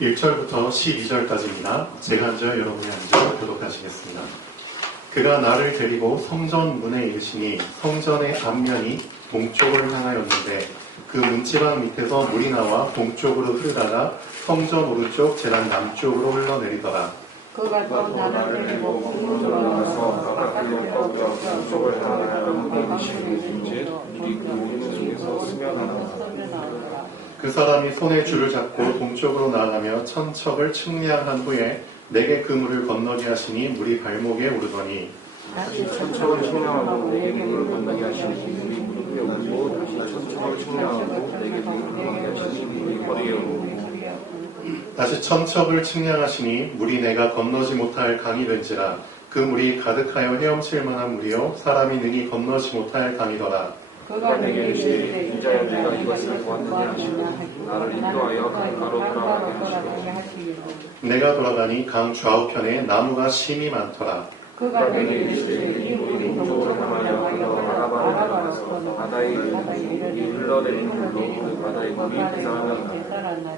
1절부터 12절까지입니다. 제가 앉아 여러분이 앉아 교독하시겠습니다. 그가 나를 데리고 성전 문에 이르시니 성전의 앞면이 동쪽을 향하였는데 그 문지방 밑에서 물이 나와 동쪽으로 흐르다가 성전 오른쪽 제단 남쪽으로 흘러내리더라. 그가 또 나를 데리고 공문으로 나서 바깥으로 동쪽을 향하여 방문이신즉 물이 그 문 속에서 스며나더라. 그 사람이 손에 줄을 잡고 동쪽으로 나아가며 천척을 측량한 후에 내게 그 물을 건너게 하시니 물이 발목에 오르더니 다시 천척을 측량하고 내게 물을 건너게 하시니 물이 무릎 위에 오르고 다시 천척을 측량하고 내게 물을 건너게 하시니 물이 허리에 오르고 다시 천척을 측량하시니 물이 내가 건너지 못할 강이 된지라 그 물이 가득하여 헤엄칠 만한 물이요 사람이 능히 건너지 못할 강이더라. 그가 내게 이르시되 인자여 내가 이것을 보았느냐 하시고 나를 인도하여 강가로 돌아가게 하시기로 내가 돌아가니 강 좌우편에 나무가 심이 많더라. 그가 내게 이르시되 이 물이 동쪽으로 향하여 아라바를 따라가서 바다에 이르니 흘러내리는 물로 그 바다의 물이 대사하였다.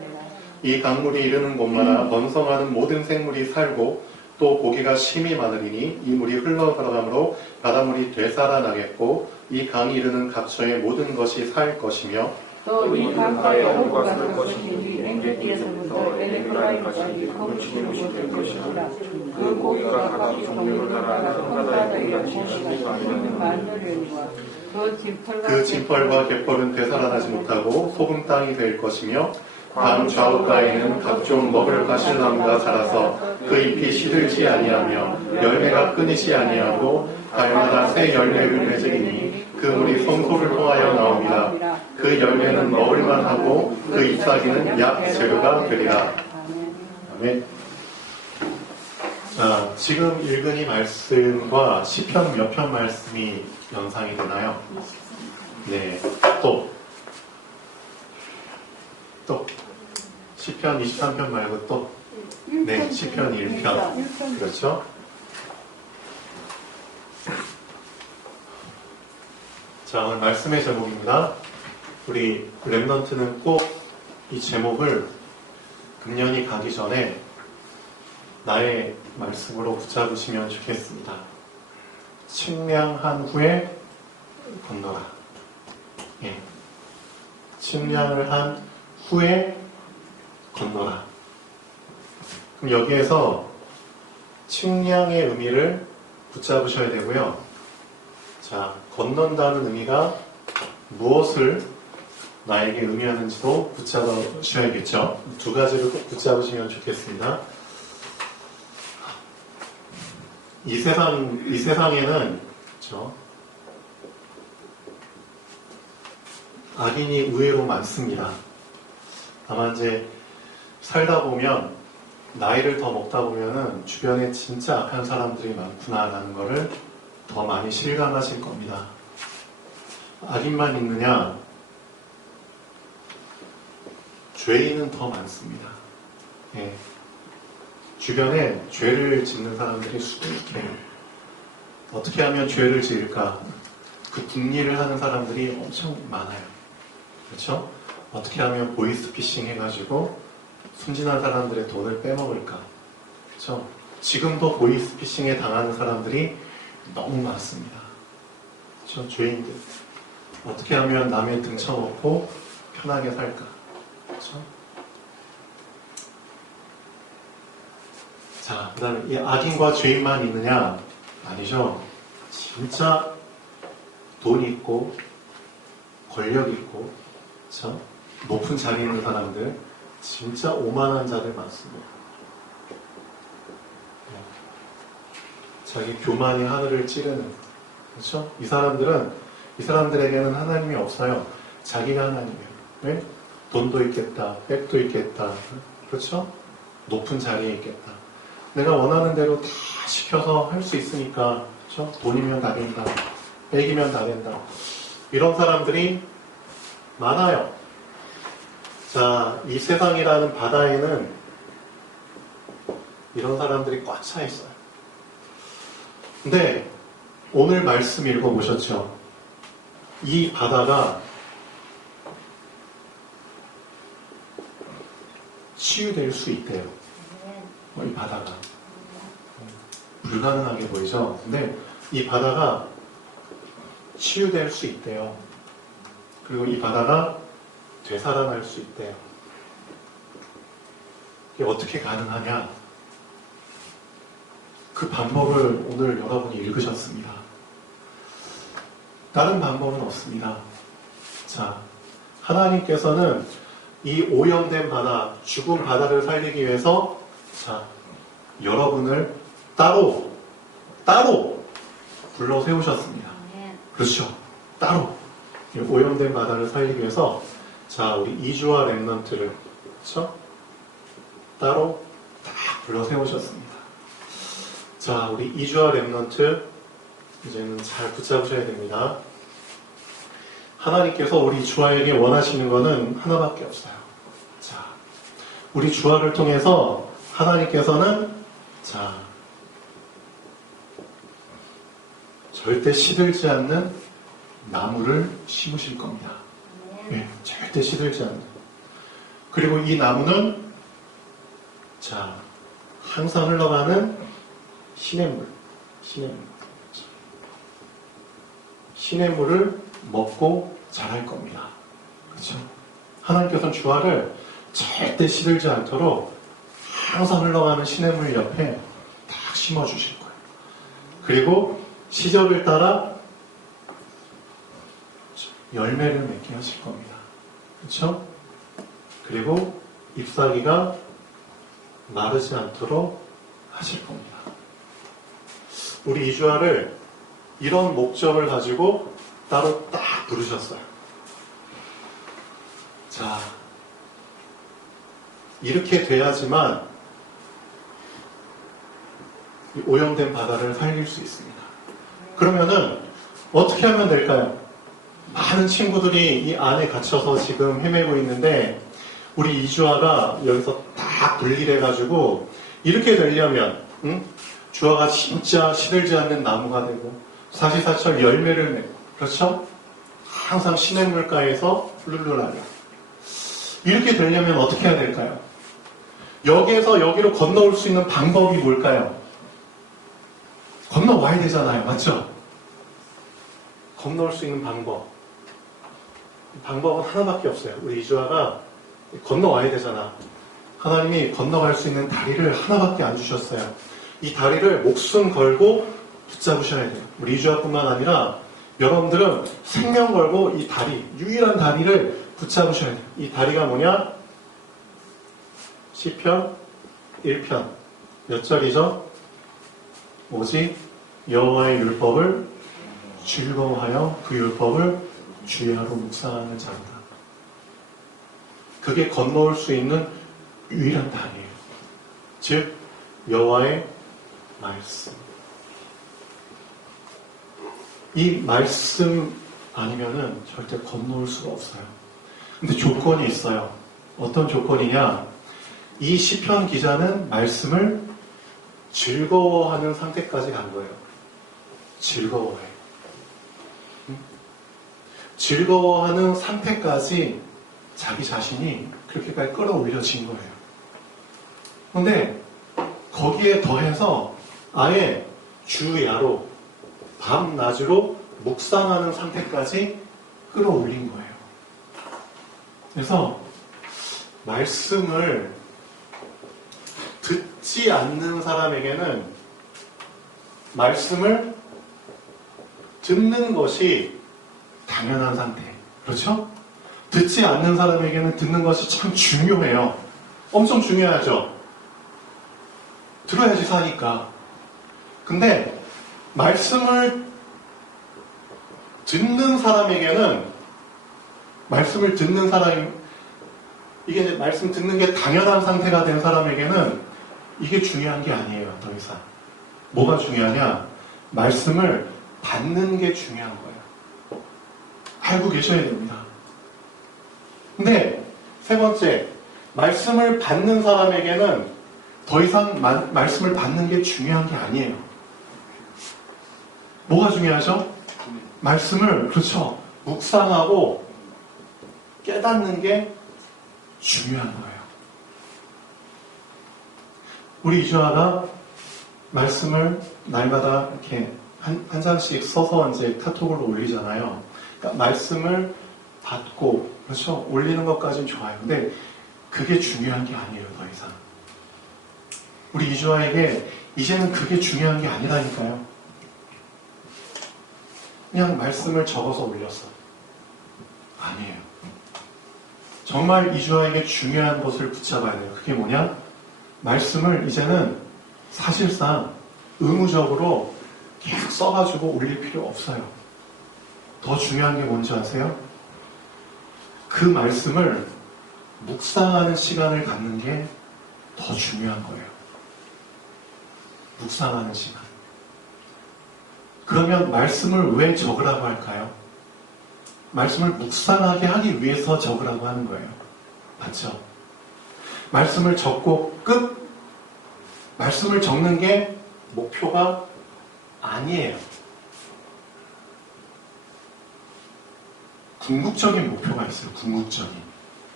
이 강물이 이르는 곳마다 번성하는 모든 생물이 살고 또 고기가 심이 많으리니 이 물이 흘러 들어가므로 바닷물이 되살아나겠고 이 강이 이르는 각처의 모든 것이 살 것이며 또 이 강가에 어부가 설 것이니 엔게디에서부터 엘레프라임까지 거무치는 곳이 될 것이라. 그 고기가 각기 종류를 따라 큰 바다의 고기같이 심이 많으려니와 그 진펄과 갯벌은 되살아나지 못하고 소금 땅이 될 것이며 강 좌우가에는 각종 먹을 가시나무가 자라서 그 잎이 시들지 아니하며 열매가 끊이지 아니하고 달마다 새 열매를 맺으리니 그 물이 성소를 통하여 나옵니다. 그 열매는 먹을만 하고 그 잎사귀는 약 재료가 되리라. 아멘. 자, 지금 읽은 이 말씀과 시편 몇 편 말씀이 연상이 되나요? 네, 또 시편 23편 말고 또 네, 시편 1편 그렇죠? 자, 오늘 말씀의 제목입니다. 우리 랩넌트는 꼭 이 제목을 금년이 가기 전에 나의 말씀으로 붙잡으시면 좋겠습니다. 측량한 후에 건너라. 예. 측량을 한 후에 건너라. 그럼 여기에서 측량의 의미를 붙잡으셔야 되고요. 자, 건넌다는 의미가 무엇을 나에게 의미하는지도 붙잡으셔야겠죠. 두 가지를 꼭 붙잡으시면 좋겠습니다. 이 세상에는 그렇죠? 악인이 의외로 많습니다. 다만 이제 살다 보면 나이를 더 먹다 보면은 주변에 진짜 악한 사람들이 많구나라는 거를 더 많이 실감하실 겁니다. 악인만 있느냐? 죄인은 더 많습니다. 예. 주변에 죄를 짓는 사람들이 수두룩해요. 어떻게 하면 죄를 지을까? 그 뒷일을 하는 사람들이 엄청 많아요. 그렇죠? 어떻게 하면 보이스피싱 해가지고 순진한 사람들의 돈을 빼먹을까? 그렇죠? 지금도 보이스피싱에 당하는 사람들이 너무 많습니다. 그렇죠? 죄인들. 어떻게 하면 남의 등 쳐먹고 편하게 살까? 그렇죠? 자, 그 다음에 이 악인과 죄인만 있느냐? 아니죠. 진짜 돈 있고 권력 있고 그렇죠? 높은 자리 있는 사람들 진짜 오만한 자들 많습니다. 자기 교만이 하늘을 찌르는 그렇죠? 이 사람들에게는 하나님이 없어요. 자기가 하나님이에요. 왜? 돈도 있겠다, 백도 있겠다, 그렇죠? 높은 자리에 있겠다. 내가 원하는 대로 다 시켜서 할 수 있으니까, 그렇죠? 돈이면 다 된다, 백이면 다 된다. 이런 사람들이 많아요. 자, 이 세상이라는 바다에는 이런 사람들이 꽉 차 있어요. 근데 오늘 말씀 읽어보셨죠? 이 바다가 치유될 수 있대요. 이 바다가. 불가능하게 보이죠? 근데 이 바다가 치유될 수 있대요. 그리고 이 바다가 되살아날 수 있대요. 이게 어떻게 가능하냐? 그 방법을 오늘 여러분이 읽으셨습니다. 다른 방법은 없습니다. 자, 하나님께서는 이 오염된 바다, 죽은 바다를 살리기 위해서 자, 여러분을 따로 불러 세우셨습니다. 그렇죠? 따로 오염된 바다를 살리기 위해서 자, 우리 이주와 렘넌트를 그렇죠? 따로 다 불러 세우셨습니다. 자, 우리 이주와 렘넌트 이제는 잘 붙잡으셔야 됩니다. 하나님께서 우리 주아에게 원하시는 것은 하나밖에 없어요. 자, 우리 주아를 통해서 하나님께서는 자, 절대 시들지 않는 나무를 심으실 겁니다. 네, 절대 시들지 않는. 그리고 이 나무는 자, 항상 흘러가는 시냇물을 먹고 자랄 겁니다. 그렇죠? 하나님께서는 주아를 절대 시들지 않도록 항상 흘러가는 시냇물 옆에 딱 심어주실 거예요. 그리고 시절을 따라 열매를 맺게 하실 겁니다. 그렇죠? 그리고 잎사귀가 마르지 않도록 하실 겁니다. 우리 이주아를 이런 목적을 가지고 따로 딱 부르셨어요. 자, 이렇게 돼야지만 이 오염된 바다를 살릴 수 있습니다. 그러면은 어떻게 하면 될까요? 많은 친구들이 이 안에 갇혀서 지금 헤매고 있는데 우리 이주아가 여기서 딱 분리돼가지고 이렇게 되려면 주아가 진짜 시들지 않는 나무가 되고 사시사철 열매를 내고 그렇죠? 항상 시냇물가에서 훌룰루라려 이렇게 되려면 어떻게 해야 될까요? 여기에서 여기로 건너올 수 있는 방법이 뭘까요? 건너와야 되잖아요. 맞죠? 건너올 수 있는 방법은 하나밖에 없어요. 우리 이주아가 건너와야 되잖아. 하나님이 건너갈 수 있는 다리를 하나밖에 안 주셨어요. 이 다리를 목숨 걸고 붙잡으셔야 돼요. 우리 이주아뿐만 아니라 여러분들은 생명 걸고 이 다리, 유일한 다리를 붙잡으셔야 돼요. 이 다리가 뭐냐? 시편 1편 몇 절이죠? 오직 여호와의 율법을 즐거워하여 그 율법을 주야로 묵상하는 자입니다. 그게 건너올 수 있는 유일한 다리예요. 즉 여호와의 말씀. 이 말씀 아니면은 절대 건너올 수가 없어요. 근데 조건이 있어요. 어떤 조건이냐? 이 시편 기자는 말씀을 즐거워하는 상태까지 간 거예요. 즐거워해. 즐거워하는 상태까지 자기 자신이 그렇게까지 끌어올려진 거예요. 근데 거기에 더해서 아예 주야로 밤낮으로 묵상하는 상태까지 끌어올린 거예요. 그래서 말씀을 듣지 않는 사람에게는 말씀을 듣는 것이 당연한 상태. 그렇죠? 듣지 않는 사람에게는 듣는 것이 참 중요해요. 엄청 중요하죠? 들어야지 사니까. 근데 말씀을 듣는 사람에게는 말씀을 듣는 사람 이게 이제 말씀 듣는 게 당연한 상태가 된 사람에게는 이게 중요한 게 아니에요. 더 이상. 뭐가 중요하냐? 말씀을 받는 게 중요한 거예요. 알고 계셔야 됩니다. 근데 세 번째, 말씀을 받는 사람에게는 더 이상 말씀을 받는 게 중요한 게 아니에요. 뭐가 중요하죠? 말씀을 그렇죠. 묵상하고 깨닫는 게 중요한 거예요. 우리 이주아가 말씀을 날마다 이렇게 한 장씩 써서 이제 카톡으로 올리잖아요. 그러니까 말씀을 받고, 그렇죠? 올리는 것까지는 좋아요. 근데 그게 중요한 게 아니에요, 더 이상. 우리 이주아에게 이제는 그게 중요한 게 아니라니까요. 그냥 말씀을 적어서 올렸어. 아니에요. 정말 이주아에게 중요한 것을 붙잡아야 돼요. 그게 뭐냐? 말씀을 이제는 사실상 의무적으로 계속 써가지고 올릴 필요 없어요. 더 중요한 게 뭔지 아세요? 그 말씀을 묵상하는 시간을 갖는 게 더 중요한 거예요. 묵상하는 시간. 그러면 말씀을 왜 적으라고 할까요? 말씀을 묵상하게 하기 위해서 적으라고 하는 거예요. 맞죠? 말씀을 적고 끝. 말씀을 적는 게 목표가 아니에요. 궁극적인 목표가 있어요. 궁극적인.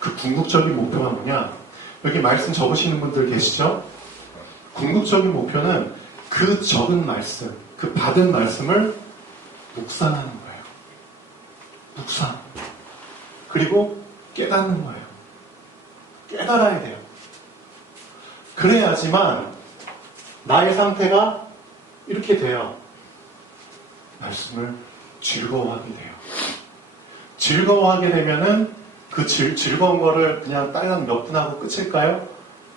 그 궁극적인 목표가 뭐냐? 여기 말씀 적으시는 분들 계시죠? 궁극적인 목표는 그 적은 말씀, 그 받은 말씀을 묵상하는 거예요. 묵상. 그리고 깨닫는 거예요. 깨달아야 돼요. 그래야지만 나의 상태가 이렇게 돼요. 말씀을 즐거워하게 돼요. 즐거워하게 되면은 그 즐거운 거를 그냥 딸랑 몇 분 하고 끝일까요?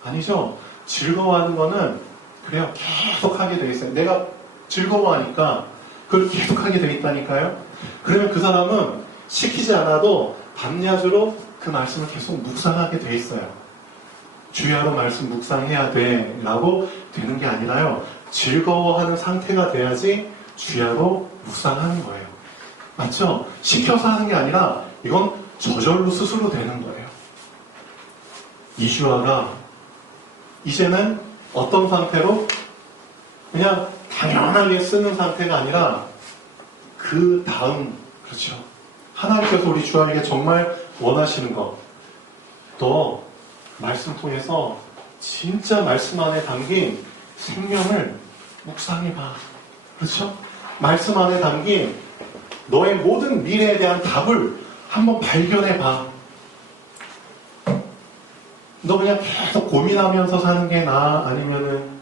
아니죠. 즐거워하는 거는 그래요. 계속 하게 돼 있어요. 내가 즐거워하니까 그걸 계속 하게 돼 있다니까요. 그러면 그 사람은 시키지 않아도 밤낮으로 그 말씀을 계속 묵상하게 돼 있어요. 주야로 말씀 묵상해야 돼 라고 되는 게 아니라요. 즐거워하는 상태가 돼야지 주야로 묵상하는 거예요. 맞죠? 시켜서 하는 게 아니라 이건 저절로 스스로 되는 거예요. 이주아가 이제는 어떤 상태로 그냥 당연하게 쓰는 상태가 아니라 그 다음, 그렇죠. 하나님께서 우리 주아에게 정말 원하시는 것, 또 말씀 통해서 진짜 말씀 안에 담긴 생명을 묵상해봐. 그렇죠? 말씀 안에 담긴 너의 모든 미래에 대한 답을 한번 발견해봐. 너 그냥 계속 고민하면서 사는 게 나아? 아니면은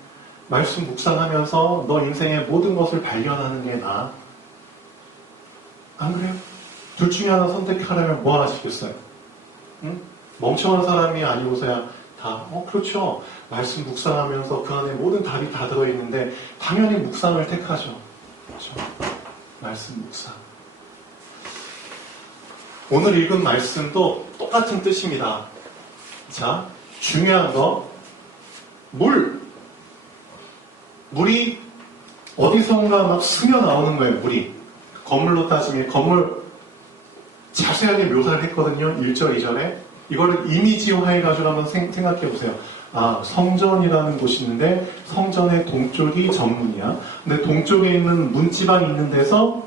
말씀 묵상하면서 너 인생의 모든 것을 발견하는 게 나아? 안 그래요? 둘 중에 하나 선택하려면 뭐 하시겠어요? 응? 멍청한 사람이 아니고서야 다, 그렇죠. 말씀 묵상하면서 그 안에 모든 답이 다 들어있는데 당연히 묵상을 택하죠. 그렇죠? 말씀 묵상. 오늘 읽은 말씀도 똑같은 뜻입니다. 자, 중요한 거, 물이 어디선가 막 스며 나오는 거예요, 물이. 건물로 따지면, 건물 자세하게 묘사를 했거든요, 1절, 2절에. 이거를 이미지화해가지고 한번 생각해 보세요. 아, 성전이라는 곳이 있는데, 성전의 동쪽이 정문이야. 근데 동쪽에 있는 문지방이 있는 데서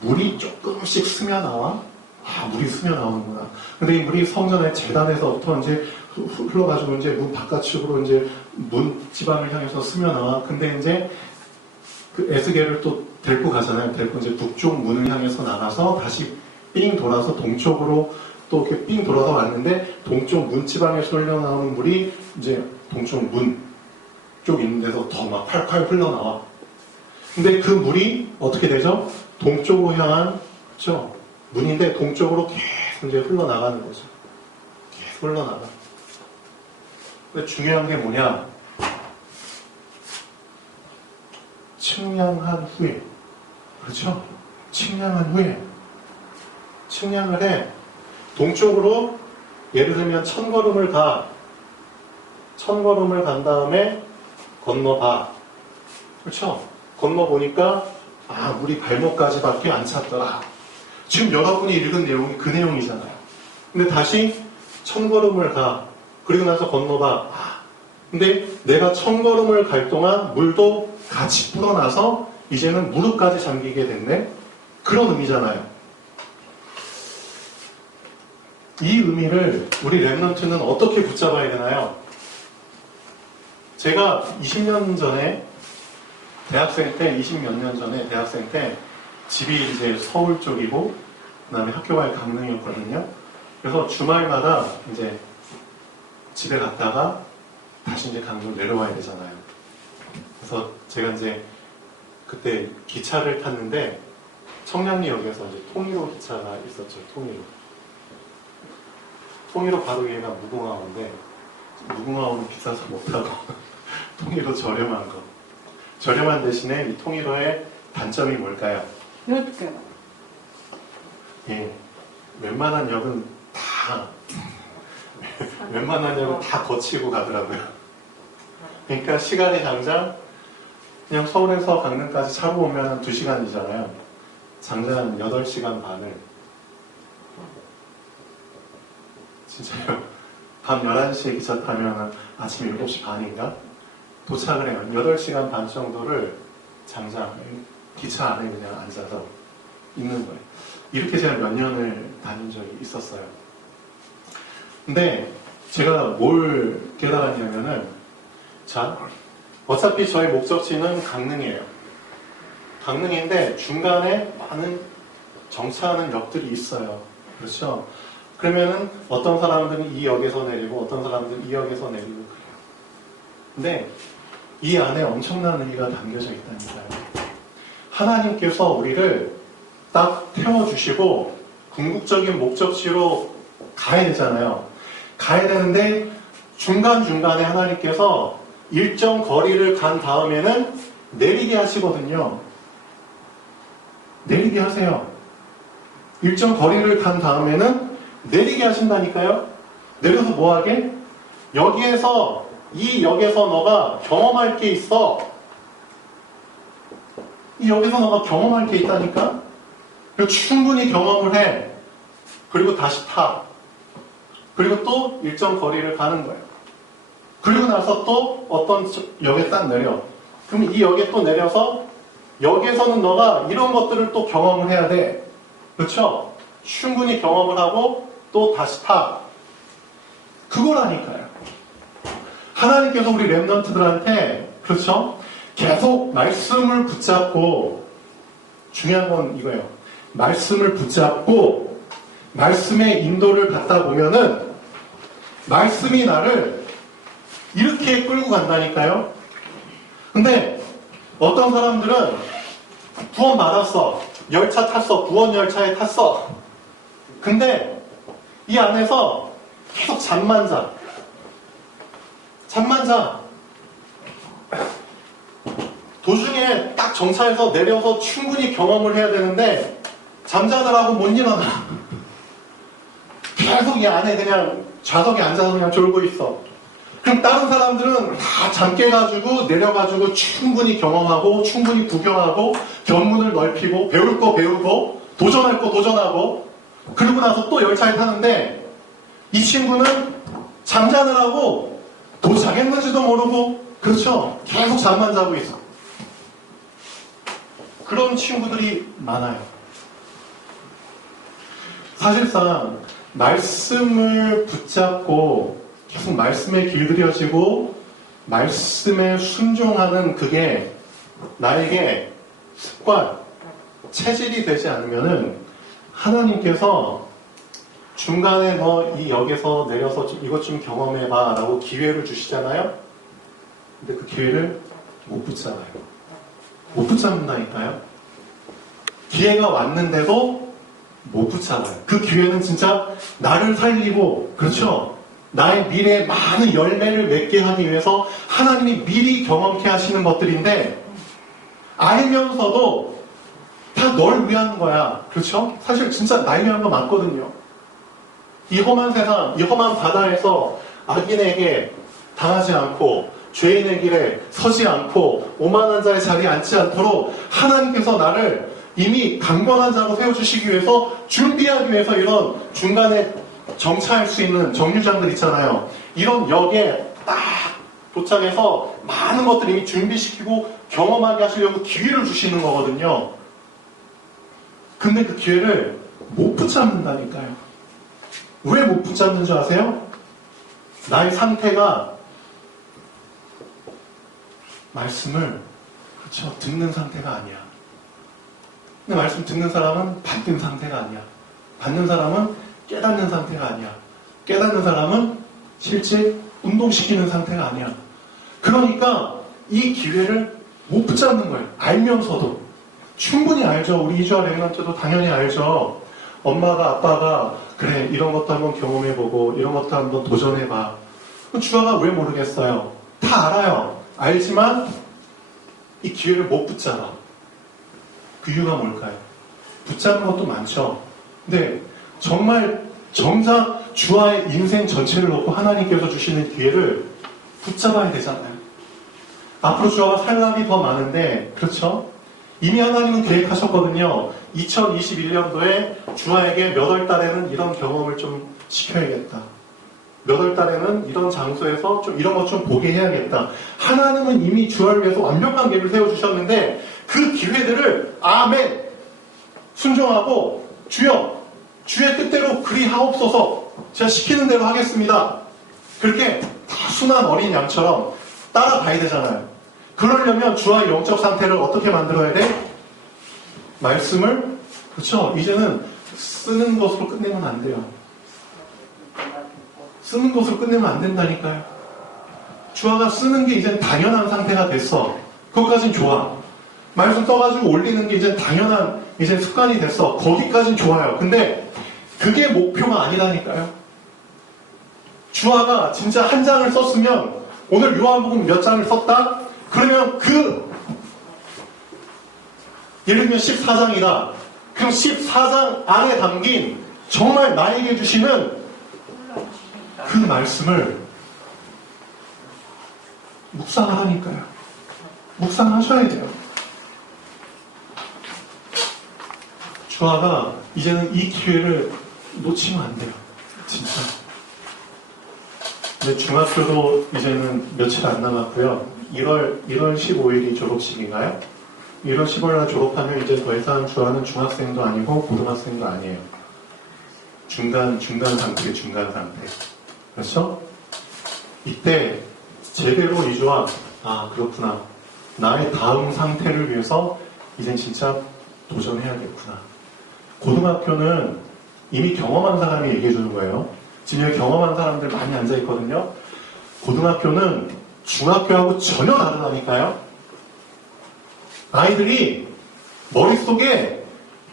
물이 조금씩 스며 나와. 아, 물이 스며 나오는구나. 근데 이 물이 성전의 재단에서부터 이제 흘러가지고 이제 문 바깥쪽으로 이제 문 지방을 향해서 스며 나와. 근데 이제 그 에스겔을 또 데리고 가잖아요. 데리고 이제 북쪽 문을 향해서 나가서 다시 삥 돌아서 동쪽으로 또 이렇게 삥 돌아서 왔는데 동쪽 문 지방에서 흘러나오는 물이 이제 동쪽 문 쪽 있는 데서 더 막 콸콸 흘러나와. 근데 그 물이 어떻게 되죠? 동쪽으로 향한, 그렇죠? 문인데 동쪽으로 계속 이제 흘러나가는 거죠. 계속 흘러나가. 근데 중요한 게 뭐냐? 측량한 후에, 그렇죠? 측량한 후에, 측량을 해. 동쪽으로 예를 들면 1000걸음을 가. 1000걸음을 간 다음에 건너봐. 그렇죠? 건너보니까 아, 물이 발목까지밖에 안 찼더라. 지금 여러분이 읽은 내용이 그 내용이잖아요. 근데 다시 1000걸음을 가. 그리고 나서 건너봐. 아, 근데 내가 1000걸음을 갈 동안 물도 같이 불어나서 이제는 무릎까지 잠기게 됐네. 그런 의미잖아요. 이 의미를 우리 랩런트는 어떻게 붙잡아야 되나요? 제가 20년 전에 대학생 때, 20몇 년 전에 대학생 때 집이 이제 서울 쪽이고 그다음에 학교가 강릉이었거든요. 그래서 주말마다 이제 집에 갔다가 다시 이제 강릉 내려와야 되잖아요. 그래서 제가 이제 그때 기차를 탔는데 청량리역에서 이제 통일호 기차가 있었죠. 통일호 바로 위에가 무궁화호인데 무궁화호는 비싸서 못 타고 통일호 저렴한 거. 저렴한 대신에 이 통일호의 단점이 뭘까요? 몇 개? 예, 웬만한 역은 다 거치고 가더라고요. 그러니까 시간이 당장 그냥 서울에서 강릉까지 차로 오면 2시간이잖아요. 장장 8시간 반을 진짜요. 밤 11시에 기차 타면 아침 7시 반인가? 도착을 해요. 8시간 반 정도를 장장 기차 안에 그냥 앉아서 있는 거예요. 이렇게 제가 몇 년을 다닌 적이 있었어요. 근데 제가 뭘 깨달았냐면은 자, 어차피 저희 목적지는 강릉이에요. 강릉인데 중간에 많은 정차하는 역들이 있어요. 그렇죠? 그러면은 어떤 사람들은 이 역에서 내리고 어떤 사람들은 이 역에서 내리고 그래요. 근데 이 안에 엄청난 의미가 담겨져 있다니까요. 하나님께서 우리를 딱 태워주시고 궁극적인 목적지로 가야 되잖아요. 가야 되는데 중간중간에 하나님께서 일정 거리를 간 다음에는 내리게 하시거든요. 내리게 하세요. 일정 거리를 간 다음에는 내리게 하신다니까요. 내려서 뭐하게? 여기에서 이 역에서 너가 경험할 게 있어. 이 역에서 너가 경험할 게 있다니까. 그리고 충분히 경험을 해. 그리고 다시 타. 그리고 또 일정 거리를 가는 거예요. 그리고 나서 또 어떤 역에 딱 내려. 그럼 이 역에 또 내려서 역에서는 너가 이런 것들을 또 경험을 해야 돼. 그렇죠? 충분히 경험을 하고 또 다시 타. 그거라니까요. 하나님께서 우리 렘넌트들한테 그렇죠? 계속 말씀을 붙잡고 중요한 건 이거예요. 말씀을 붙잡고 말씀의 인도를 받다 보면은 말씀이 나를 이렇게 끌고 간다니까요. 근데 어떤 사람들은 구원 받았어. 열차 탔어. 구원 열차에 탔어. 근데 이 안에서 계속 잠만 자. 잠만 자. 도중에 딱 정차해서 내려서 충분히 경험을 해야 되는데 잠자느라고 못 일어나. 계속 이 안에 그냥 좌석에 앉아서 그냥 졸고 있어. 그럼 다른 사람들은 다 잠 깨가지고 내려가지고 충분히 경험하고 충분히 구경하고 견문을 넓히고 배울 거 배우고 도전할 거 도전하고 그러고 나서 또 열차에 타는데 이 친구는 잠자느라고 도착했는지도 모르고 그렇죠? 계속 잠만 자고 있어. 그런 친구들이 많아요. 사실상 말씀을 붙잡고 계속 말씀에 길들여지고 말씀에 순종하는 그게 나에게 습관, 체질이 되지 않으면은 하나님께서 중간에 너 이 역에서 내려서 이것 좀 경험해봐 라고 기회를 주시잖아요. 근데 그 기회를 못 붙잡아요. 못 붙잡는다니까요. 기회가 왔는데도 못 붙잡아요. 그 기회는 진짜 나를 살리고 그렇죠. 나의 미래에 많은 열매를 맺게 하기 위해서 하나님이 미리 경험케 하시는 것들인데 알면서도 다 널 위한 거야. 그렇죠? 사실 진짜 날 위한 거 맞거든요. 이 험한 세상, 이 험한 바다에서 악인에게 당하지 않고 죄인의 길에 서지 않고 오만한 자의 자리에 앉지 않도록 하나님께서 나를 이미 강건한 자로 세워주시기 위해서 준비하기 위해서 이런 중간에 정차할 수 있는 정류장들 있잖아요. 이런 역에 딱 도착해서 많은 것들 이미 준비시키고 경험하게 하시려고 기회를 주시는 거거든요. 근데 그 기회를 못 붙잡는다니까요. 왜 못 붙잡는 줄 아세요? 나의 상태가 말씀을 그렇죠 듣는 상태가 아니야. 근데 말씀 듣는 사람은 받는 상태가 아니야. 받는 사람은 깨닫는 상태가 아니야. 깨닫는 사람은 실제 운동시키는 상태가 아니야. 그러니까 이 기회를 못 붙잡는 거예요. 알면서도. 충분히 알죠. 우리 이주아 렘넌트도 당연히 알죠. 엄마가 아빠가 그래 이런 것도 한번 경험해보고 이런 것도 한번 도전해봐. 주아가 왜 모르겠어요? 다 알아요. 알지만 이 기회를 못 붙잡아. 그 이유가 뭘까요? 붙잡는 것도 많죠. 근데 정말 정작 주아의 인생 전체를 놓고 하나님께서 주시는 기회를 붙잡아야 되잖아요. 앞으로 주아가 살 날이 더 많은데 그렇죠? 이미 하나님은 계획하셨거든요. 2021년도에 주아에게 몇 월 달에는 이런 경험을 좀 시켜야겠다. 몇 월 달에는 이런 장소에서 좀 이런 것 좀 보게 해야겠다. 하나님은 이미 주아를 위해서 완벽한 계획을 세워주셨는데 그 기회들을 아멘 순종하고 주여 주의 뜻대로 그리하옵소서 제가 시키는 대로 하겠습니다. 그렇게 다 순한 어린 양처럼 따라가야 되잖아요. 그러려면 주아의 영적 상태를 어떻게 만들어야 돼? 말씀을 그렇죠. 이제는 쓰는 것으로 끝내면 안 돼요. 쓰는 것으로 끝내면 안 된다니까요. 주아가 쓰는 게 이제는 당연한 상태가 됐어. 그것까진 좋아. 말씀 써가지고 올리는 게 이제 당연한 이제 습관이 됐어. 거기까진 좋아요. 근데 그게 목표가 아니라니까요. 주아가 진짜 한 장을 썼으면 오늘 요한복음 몇 장을 썼다? 그러면 예를 들면 14장이다. 그럼 14장 안에 담긴 정말 나에게 주시는 그 말씀을 묵상하라니까요. 묵상하셔야 돼요. 주아가 이제는 이 기회를 놓치면 안 돼요. 진짜. 근데 중학교도 이제는 며칠 안 남았고요. 1월 15일이 졸업식인가요? 1월 15일 졸업하면 이제 더 이상 주아는 중학생도 아니고 고등학생도 아니에요. 중간 상태. 그렇죠? 이때 제대로 이주아 그렇구나. 나의 다음 상태를 위해서 이젠 진짜 도전해야겠구나. 고등학교는 이미 경험한 사람이 얘기해 주는 거예요. 지금 여기 경험한 사람들 많이 앉아 있거든요. 고등학교는 중학교하고 전혀 다르다니까요. 아이들이 머릿속에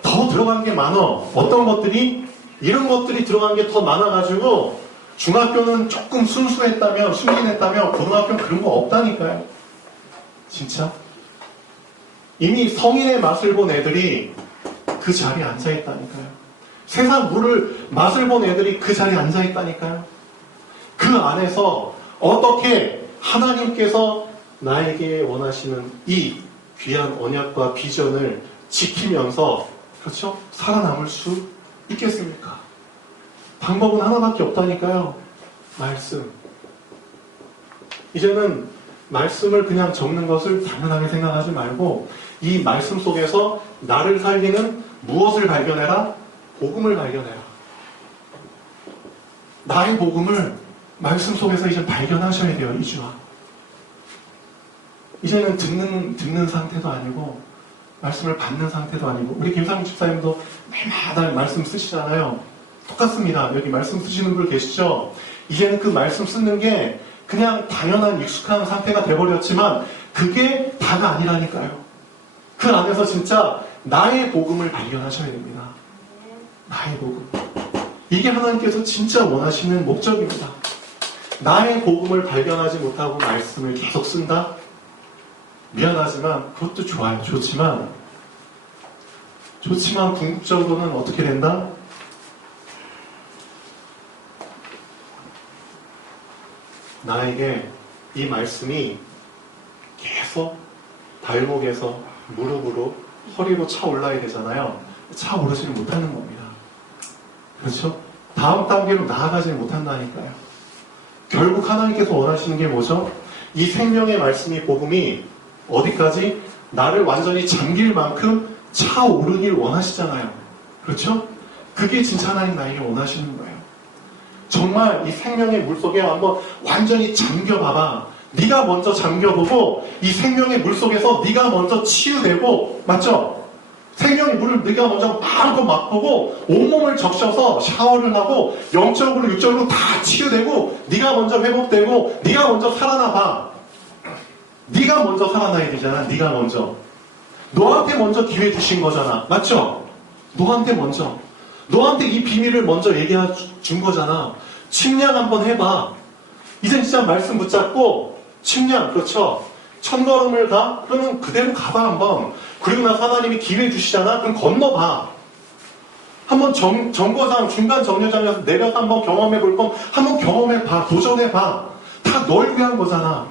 더 들어간 게 많아. 어떤 것들이 이런 것들이 들어간 게 더 많아가지고 중학교는 조금 순수했다면 순진했다면 고등학교는 그런 거 없다니까요. 진짜 이미 성인의 맛을 본 애들이 그 자리에 앉아있다니까요. 세상 물을 맛을 본 애들이 그 자리에 앉아있다니까요. 그 안에서 어떻게 하나님께서 나에게 원하시는 이 귀한 언약과 비전을 지키면서 그렇죠? 살아남을 수 있겠습니까? 방법은 하나밖에 없다니까요. 말씀. 이제는 말씀을 그냥 적는 것을 당연하게 생각하지 말고 이 말씀 속에서 나를 살리는 무엇을 발견해라? 복음을 발견해라. 나의 복음을 말씀 속에서 이제 발견하셔야 돼요. 이주아. 이제는 듣는 상태도 아니고 말씀을 받는 상태도 아니고 우리 김상민 집사님도 매일마다 말씀 쓰시잖아요. 똑같습니다. 여기 말씀 쓰시는 분 계시죠? 이제는 그 말씀 쓰는 게 그냥 당연한 익숙한 상태가 돼버렸지만 그게 다가 아니라니까요. 그 안에서 진짜 나의 복음을 발견하셔야 됩니다. 나의 복음. 이게 하나님께서 진짜 원하시는 목적입니다. 나의 복음을 발견하지 못하고 말씀을 계속 쓴다? 미안하지만 그것도 좋아요. 좋지만 궁극적으로는 어떻게 된다? 나에게 이 말씀이 계속 발목에서 무릎으로 허리로 차올라야 되잖아요. 차오르지를 못하는 겁니다. 그렇죠? 다음 단계로 나아가지 못한다니까요. 결국 하나님께서 원하시는 게 뭐죠? 이 생명의 말씀이 복음이 어디까지? 나를 완전히 잠길 만큼 차오르길 원하시잖아요. 그렇죠? 그게 진짜 하나님 나에게 원하시는 거예요. 정말 이 생명의 물속에 한번 완전히 잠겨봐봐. 네가 먼저 잠겨보고 이 생명의 물 속에서 네가 먼저 치유되고, 맞죠? 생명의 물을 네가 먼저 마음껏 맛보고 온몸을 적셔서 샤워를 하고 영적으로 육적으로 다 치유되고 네가 먼저 회복되고 네가 먼저 살아나봐. 네가 먼저 살아나야 되잖아. 네가 먼저. 너한테 먼저 기회 주신 거잖아. 맞죠? 너한테 먼저. 너한테 이 비밀을 먼저 얘기해 준 거잖아. 침략 한번 해봐. 이젠 진짜 말씀 붙잡고 침략, 그렇죠? 천걸음을 가? 그러면 그대로 가봐 한번. 그리고 나서 하나님이 기회 주시잖아? 그럼 건너봐. 한번 정거장, 중간 정류장에서 내려서 한번 경험해 볼 건 한번 경험해봐. 도전해봐. 다 널 위한 거잖아.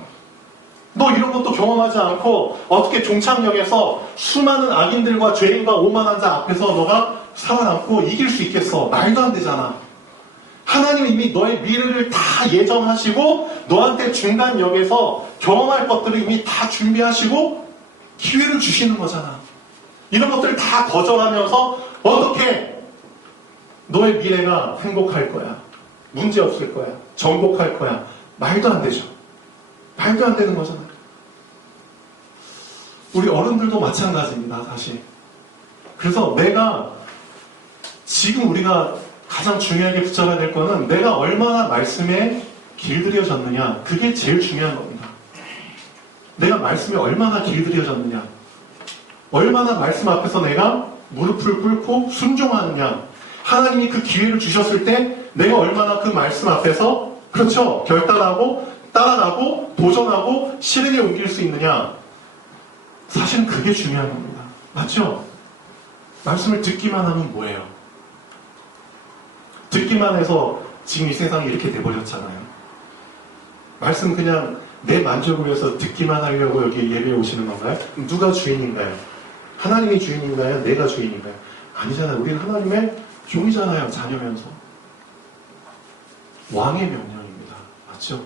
너 이런 것도 경험하지 않고 어떻게 종착역에서 수많은 악인들과 죄인과 오만한 자 앞에서 너가 살아남고 이길 수 있겠어? 말도 안 되잖아. 하나님이 이미 너의 미래를 다 예정하시고 너한테 중간역에서 경험할 것들을 이미 다 준비하시고 기회를 주시는 거잖아. 이런 것들을 다 거절하면서 어떻게 너의 미래가 행복할 거야? 문제 없을 거야? 정복할 거야? 말도 안 되죠. 말도 안 되는 거잖아요. 우리 어른들도 마찬가지입니다, 사실. 그래서 내가 지금 우리가 가장 중요하게 붙잡아야 될 거는 내가 얼마나 말씀에 길들여졌느냐. 그게 제일 중요한 겁니다. 내가 말씀에 얼마나 길들여졌느냐. 얼마나 말씀 앞에서 내가 무릎을 꿇고 순종하느냐. 하나님이 그 기회를 주셨을 때 내가 얼마나 그 말씀 앞에서 그렇죠. 결단하고 따라가고 도전하고 실행에 옮길 수 있느냐. 사실은 그게 중요한 겁니다. 맞죠? 말씀을 듣기만 하면 뭐예요? 듣기만 해서 지금 이 세상이 이렇게 돼버렸잖아요. 말씀 그냥 내 만족을 위해서 듣기만 하려고 여기 예배에 오시는 건가요? 누가 주인인가요? 하나님이 주인인가요? 내가 주인인가요? 아니잖아요. 우리는 하나님의 종이잖아요. 자녀면서. 왕의 명령입니다. 맞죠?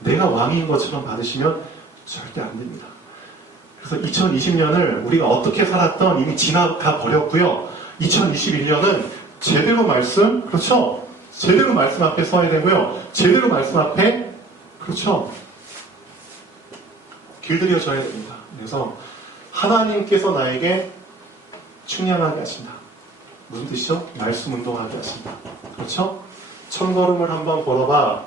내가 왕인 것처럼 받으시면 절대 안 됩니다. 그래서 2020년을 우리가 어떻게 살았던 이미 지나가 버렸고요. 2021년은 제대로 말씀, 그렇죠? 제대로 말씀 앞에 서야 되고요. 제대로 말씀 앞에, 그렇죠? 길들여져야 됩니다. 그래서 하나님께서 나에게 충량하게 하신다. 무슨 뜻이죠? 말씀 운동하게 하신다. 그렇죠? 천걸음을 한번 걸어봐.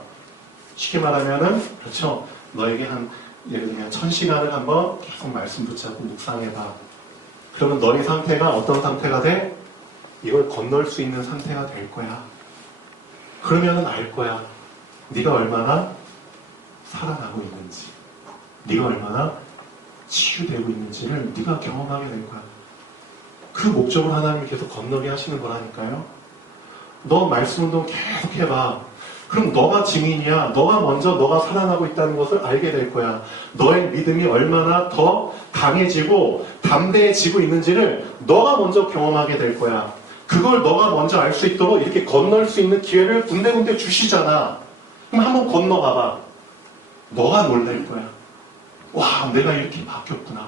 쉽게 말하면은, 그렇죠? 너에게 예를 들면 1000시간을 한번 계속 말씀 붙잡고 묵상해봐. 그러면 너의 상태가 어떤 상태가 돼? 이걸 건널 수 있는 상태가 될 거야. 그러면은 알 거야. 네가 얼마나 살아나고 있는지, 네가 얼마나 치유되고 있는지를 네가 경험하게 될 거야. 그 목적으로 하나님이 계속 건너게 하시는 거라니까요. 너 말씀 운동 계속 해봐. 그럼 너가 증인이야. 너가 살아나고 있다는 것을 알게 될 거야. 너의 믿음이 얼마나 더 강해지고 담대해지고 있는지를 너가 먼저 경험하게 될 거야. 그걸 너가 먼저 알 수 있도록 이렇게 건널 수 있는 기회를 군데군데 주시잖아. 그럼 한번 건너가봐. 너가 놀랄 거야. 와, 내가 이렇게 바뀌었구나.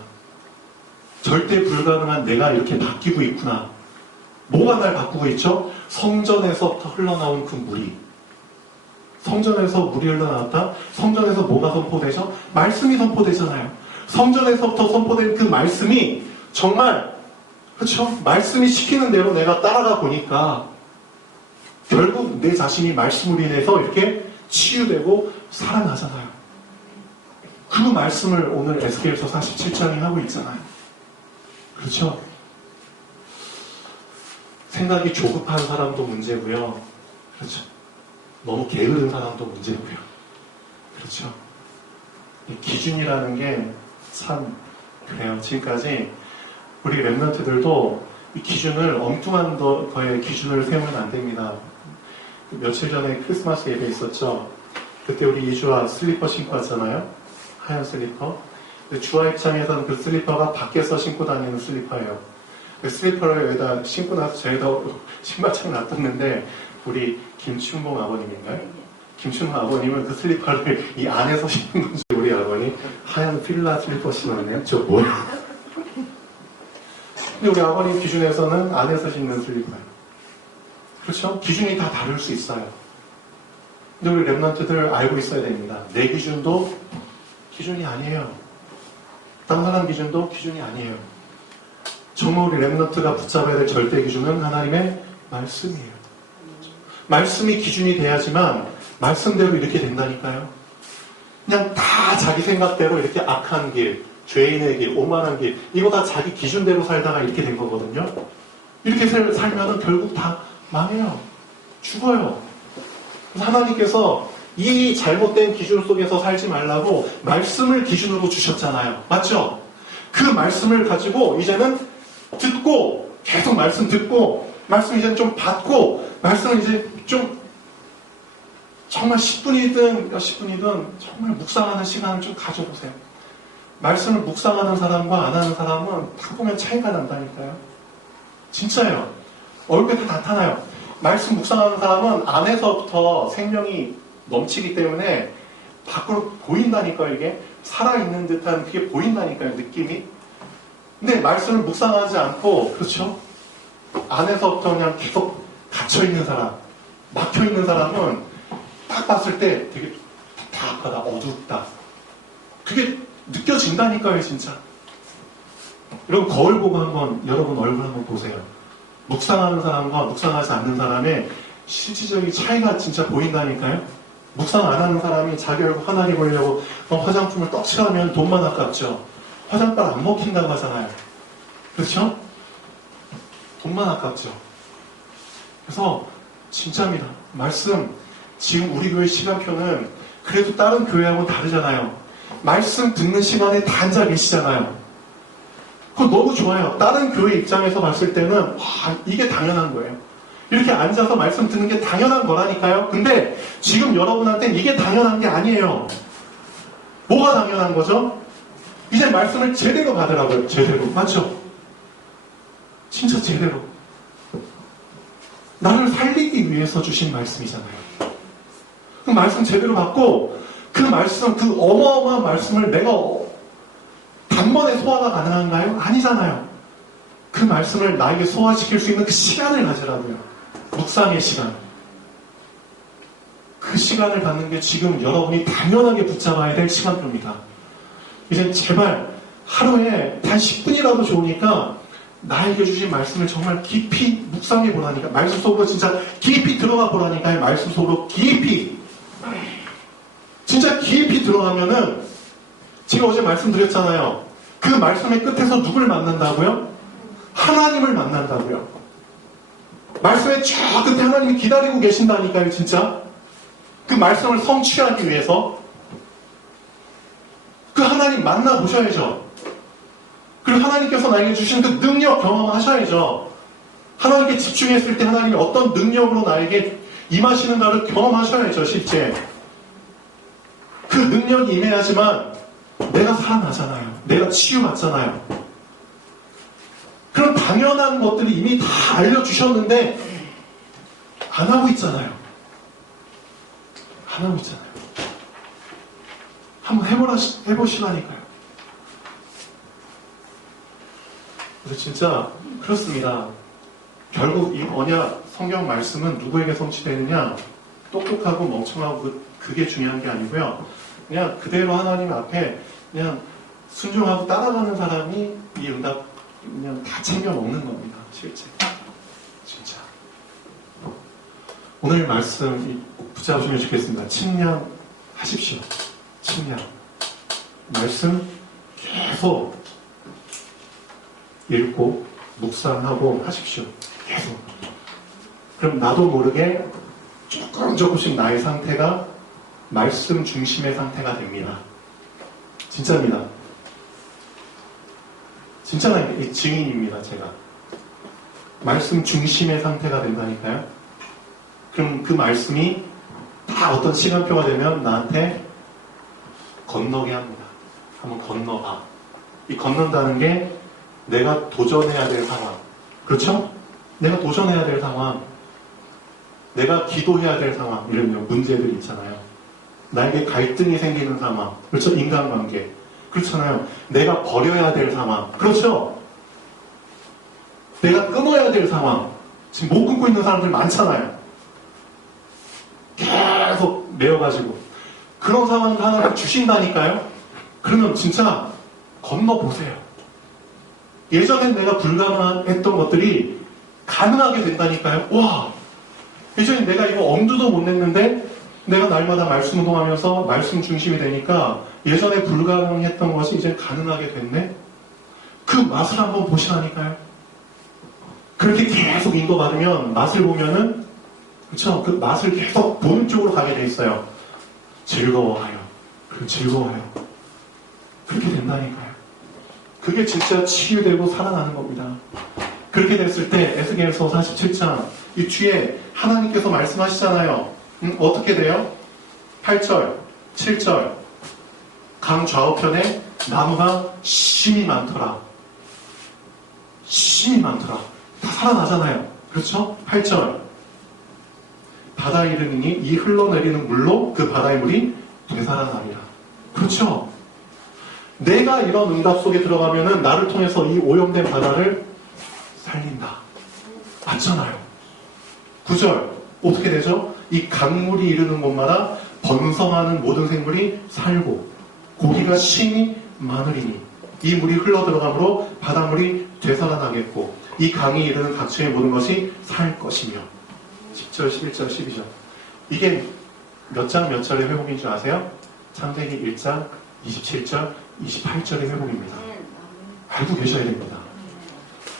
절대 불가능한 내가 이렇게 바뀌고 있구나. 뭐가 날 바꾸고 있죠? 성전에서부터 흘러나온 그 물이. 성전에서 물이 흘러나왔다? 성전에서 뭐가 선포되죠? 말씀이 선포되잖아요. 성전에서부터 선포된 그 말씀이 정말, 그렇죠? 말씀이 시키는 대로 내가 따라가 보니까 결국 내 자신이 말씀으로 인해서 이렇게 치유되고 살아나잖아요. 그 말씀을 오늘 에스겔서 47장이 하고 있잖아요. 그렇죠? 생각이 조급한 사람도 문제고요. 그렇죠? 너무 게으른 사람도 문제고요. 그렇죠? 이 기준이라는 게 참 그래요. 지금까지 우리 랩런트들도 이 기준을 엉뚱한 거에 기준을 세우면 안 됩니다. 며칠 전에 크리스마스 예배 있었죠. 그때 우리 이주아 슬리퍼 신고 왔잖아요. 하얀 슬리퍼. 근데 주아 입장에서는 그 슬리퍼가 밖에서 신고 다니는 슬리퍼예요. 그 슬리퍼를 여기다 신고 나서 저희가 신발장 놔뒀는데 우리 김춘봉 아버님인가요? 김춘봉 아버님은 그 슬리퍼를 이 안에서 신는 건지 우리 아버님 하얀 필라 슬리퍼 신었네요. 저 뭐야? 근데 우리 아버님 기준에서는 안에서 신는 슬리퍼예요. 그렇죠? 기준이 다 다를 수 있어요. 근데 우리 랩런트들 알고 있어야 됩니다. 내 기준도 기준이 아니에요. 다른 사람 기준도 기준이 아니에요. 정말 우리 랩런트가 붙잡아야 될 절대 기준은 하나님의 말씀이에요. 말씀이 기준이 돼야지만 말씀대로 이렇게 된다니까요. 그냥 다 자기 생각대로 이렇게 악한 길, 죄인의 길, 오만한 길, 이거 다 자기 기준대로 살다가 이렇게 된 거거든요. 이렇게 살면은 결국 다 망해요. 죽어요. 그래서 하나님께서 이 잘못된 기준 속에서 살지 말라고 말씀을 기준으로 주셨잖아요. 맞죠? 그 말씀을 가지고 이제는 듣고, 계속 말씀 듣고, 말씀 이제는 좀 받고, 말씀을 이제 좀 정말 10분이든 몇십 분이든 정말 묵상하는 시간을 좀 가져보세요. 말씀을 묵상하는 사람과 안 하는 사람은 딱 보면 차이가 난다니까요. 진짜예요. 얼굴에 다 나타나요. 말씀 묵상하는 사람은 안에서부터 생명이 넘치기 때문에 밖으로 보인다니까요. 이게 살아있는 듯한 그게 보인다니까요. 느낌이. 근데 말씀을 묵상하지 않고, 그렇죠? 안에서부터 그냥 계속 갇혀있는 사람, 막혀있는 사람은 딱 봤을 때 되게 답답하다, 어둡다. 그게 느껴진다니까요, 진짜. 여러분, 거울 보고 한번, 여러분 얼굴 한번 보세요. 묵상하는 사람과 묵상하지 않는 사람의 실질적인 차이가 진짜 보인다니까요. 묵상 안 하는 사람이 자기 얼굴 환하게 보이려고 화장품을 떡칠하면 돈만 아깝죠. 화장빨 안 먹힌다고 하잖아요. 그렇죠? 돈만 아깝죠. 그래서 진짜입니다. 말씀, 지금 우리 교회 시간표는 그래도 다른 교회하고는 다르잖아요. 말씀 듣는 시간에 다 앉아 계시잖아요. 그거 너무 좋아요. 다른 교회 입장에서 봤을 때는 와, 이게 당연한 거예요. 이렇게 앉아서 말씀 듣는 게 당연한 거라니까요. 근데 지금 여러분한테는 이게 당연한 게 아니에요. 뭐가 당연한 거죠? 이제 말씀을 제대로 받으라고요. 제대로. 맞죠? 진짜 제대로. 나를 살리기 위해서 주신 말씀이잖아요. 그 말씀 제대로 받고 그 말씀, 그 어마어마한 말씀을 내가 단번에 소화가 가능한가요? 아니잖아요. 그 말씀을 나에게 소화시킬 수 있는 그 시간을 가지라고요. 묵상의 시간. 그 시간을 갖는 게 지금 여러분이 당연하게 붙잡아야 될 시간표입니다. 이제 제발 하루에 단 10분이라도 좋으니까 나에게 주신 말씀을 정말 깊이 묵상해 보라니까. 말씀 속으로 진짜 깊이 들어가 보라니까요. 말씀 속으로 깊이. 진짜 깊이 들어가면은 제가 어제 말씀드렸잖아요. 그 말씀의 끝에서 누굴 만난다고요? 하나님을 만난다고요. 말씀의 저 끝에 하나님이 기다리고 계신다니까요. 진짜. 그 말씀을 성취하기 위해서 그 하나님 만나보셔야죠. 그리고 하나님께서 나에게 주신 그 능력 경험하셔야죠. 하나님께 집중했을 때 하나님이 어떤 능력으로 나에게 임하시는가를 경험하셔야죠. 실제. 그 능력이 임해야지만 내가 살아나잖아요. 내가 치유받잖아요. 그런 당연한 것들이 이미 다 알려주셨는데 안 하고 있잖아요. 안 하고 있잖아요. 한번 해보시라니까요. 그래서 진짜 그렇습니다. 결국 이 언약 성경 말씀은 누구에게 성취되느냐? 똑똑하고 멍청하고 그게 중요한 게 아니고요. 그냥 그대로 하나님 앞에 그냥 순종하고 따라가는 사람이 이 응답 그냥 다 챙겨 먹는 겁니다. 실제. 진짜. 오늘 말씀 붙잡으시면 좋겠습니다. 침략하십시오. 침략. 말씀 계속 읽고 묵상하고 하십시오. 계속. 그럼 나도 모르게 조금씩 나의 상태가 말씀 중심의 상태가 됩니다. 진짜입니다. 진짜는 증인입니다. 제가. 말씀 중심의 상태가 된다니까요. 그럼 그 말씀이 다 어떤 시간표가 되면 나한테 건너게 합니다. 한번 건너봐. 이 건넌다는 게 내가 도전해야 될 상황. 그렇죠? 내가 도전해야 될 상황. 내가 기도해야 될 상황. 이런 문제들이 있잖아요. 나에게 갈등이 생기는 상황. 그렇죠? 인간관계. 그렇잖아요. 내가 버려야 될 상황. 그렇죠? 내가 끊어야 될 상황. 지금 못 끊고 있는 사람들 많잖아요. 계속 메어가지고. 그런 상황을 하나님 주신다니까요? 그러면 진짜 건너보세요. 예전엔 내가 불가능했던 것들이 가능하게 된다니까요? 와! 예전엔 내가 이거 엄두도 못 냈는데 내가 날마다 말씀 운동하면서 말씀 중심이 되니까 예전에 불가능했던 것이 이제 가능하게 됐네? 그 맛을 한번 보시라니까요? 그렇게 계속 인도받으면 맛을 보면은 그쵸? 그 맛을 계속 보는 쪽으로 가게 돼 있어요. 즐거워하여. 그리고 즐거워하여. 그렇게 된다니까요. 그게 진짜 치유되고 살아나는 겁니다. 그렇게 됐을 때 에스겔서 47장 이 뒤에 하나님께서 말씀하시잖아요. 어떻게 돼요? 8절, 7절 강 좌우편에 나무가 심이 많더라. 심이 많더라. 다 살아나잖아요. 그렇죠? 8절 바다에 이르니 이 흘러내리는 물로 그 바다의 물이 되살아나리라. 그렇죠? 내가 이런 응답 속에 들어가면은 나를 통해서 이 오염된 바다를 살린다. 맞잖아요. 9절 어떻게 되죠? 이 강물이 이르는 곳마다 번성하는 모든 생물이 살고 고기가 심이 많으리니 이 물이 흘러 들어가므로 바닷물이 되살아나겠고 이 강이 이르는 각처의 모든 것이 살 것이며 10절, 11절, 12절 이게 몇 장 몇 절의 회복인 줄 아세요? 창세기 1장 27절, 28절의 회복입니다. 알고 계셔야 됩니다.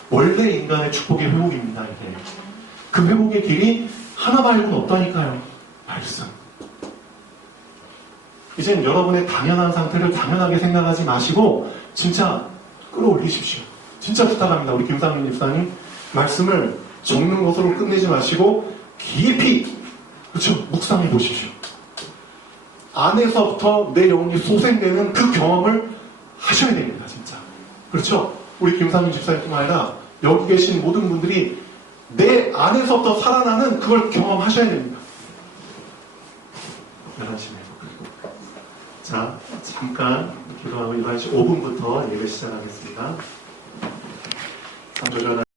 원래 인간의 축복의 회복입니다. 이게. 그 회복의 길이 하나 말고는 없다니까요. 말씀. 이제는 여러분의 당연한 상태를 당연하게 생각하지 마시고 진짜 끌어올리십시오. 진짜 부탁합니다. 우리 김상민 집사님 말씀을 적는 것으로 끝내지 마시고 깊이 그렇죠? 묵상해 보십시오. 안에서부터 내 영혼이 소생되는 그 경험을 하셔야 됩니다. 진짜. 그렇죠? 우리 김상민 집사님뿐만 아니라 여기 계신 모든 분들이 내 안에서부터 살아나는 그걸 경험하셔야 됩니다. 11시네요. 자, 잠깐 기도하고 11시 5분부터 예배 시작하겠습니다. 3조 전화